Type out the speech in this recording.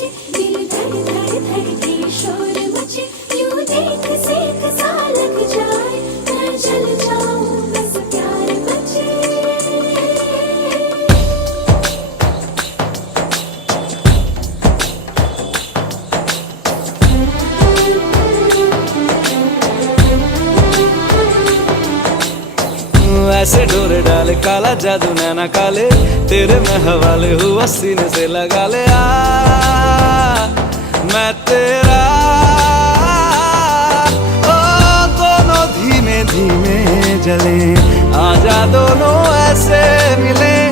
मचे, दिल धड़ धड़ धड़के शोर मचे, यूं देख सेक सा लग जाए, मैं जल जाऊं बस प्यार बचे। ऐसे डोरे डाले काला जादू नैना काले, तेरे मैं हवाले हुआ सीने से लगा ले। मैं तेरा ओ दोनों धीमे धीमे जले, आजा दोनों ऐसे मिले।